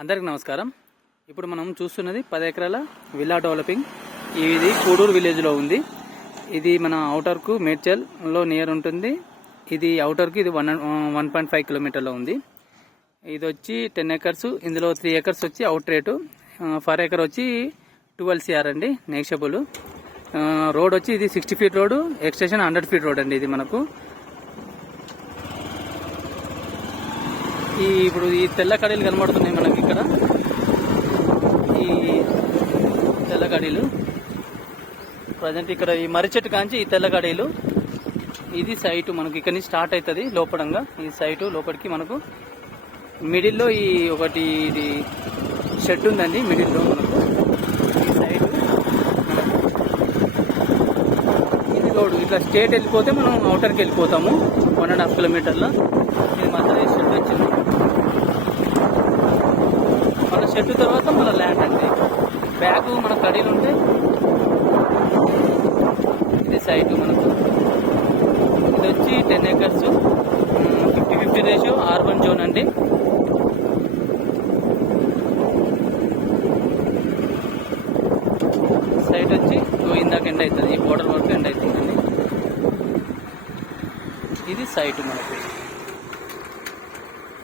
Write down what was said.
అందరికి నమస్కారం. ఇప్పుడు మనం చూస్తున్నది 10 ఎకరాల విల్లా డెవలపింగ్. ఇది కూడూరు విలేజ్లో ఉంది. ఇది మన అవుటర్కు మేడ్చల్లో నియర్ ఉంటుంది. ఇది అవుటర్కు ఇది 1.5 కిలోమీటర్లో ఉంది. ఇది వచ్చి 10 ఎకర్స్. ఇందులో 3 ఎకర్స్ వచ్చి అవుట్ రేటు, 4 ఎకర్ వచ్చి 12 CR అండి, నెగిషియబుల్. రోడ్ వచ్చి ఇది 60 feet road, extension 100 feet road అండి. ఇది మనకు ఇప్పుడు ఈ తెల్ల కడీలు కనబడుతున్నాయి మనకి ఇక్కడ. ఈ తెల్ల కడీలు ప్రజెంట్ ఇక్కడ ఈ మర్రి చెట్టు కాంచి ఈ తెల్ల కడీలు. ఇది సైటు మనకు ఇక్కడ నుంచి స్టార్ట్ అవుతుంది లోపడంగా. ఈ సైటు లోపలికి మనకు మిడిల్లో ఈ ఒకటి ఇది షెడ్ ఉందండి. మిడిల్లో మనకు ఈ సైటు ఇది రోడ్డు. ఇట్లా స్టేట్ వెళ్ళిపోతే మనం అవుటర్కి వెళ్ళిపోతాము 1.5 కిలోమీటర్ల. ఇది మాత్రం షెడ్ వచ్చింది. మన షెడ్ తర్వాత మన ల్యాండ్ అండి. బ్యాగ్ మన కడీలు ఉంటే ఇది సైటు మనకు. ఇది వచ్చి 10 ఎకర్స్, 50-50 రేషియో, అర్బన్ జోన్ అండి. సైట్ వచ్చి ఇందాక ఎండ్ అవుతుంది, ఈ బోర్డర్ వరకు ఎండ్ అవుతుందండి. ఇది సైటు మనకు.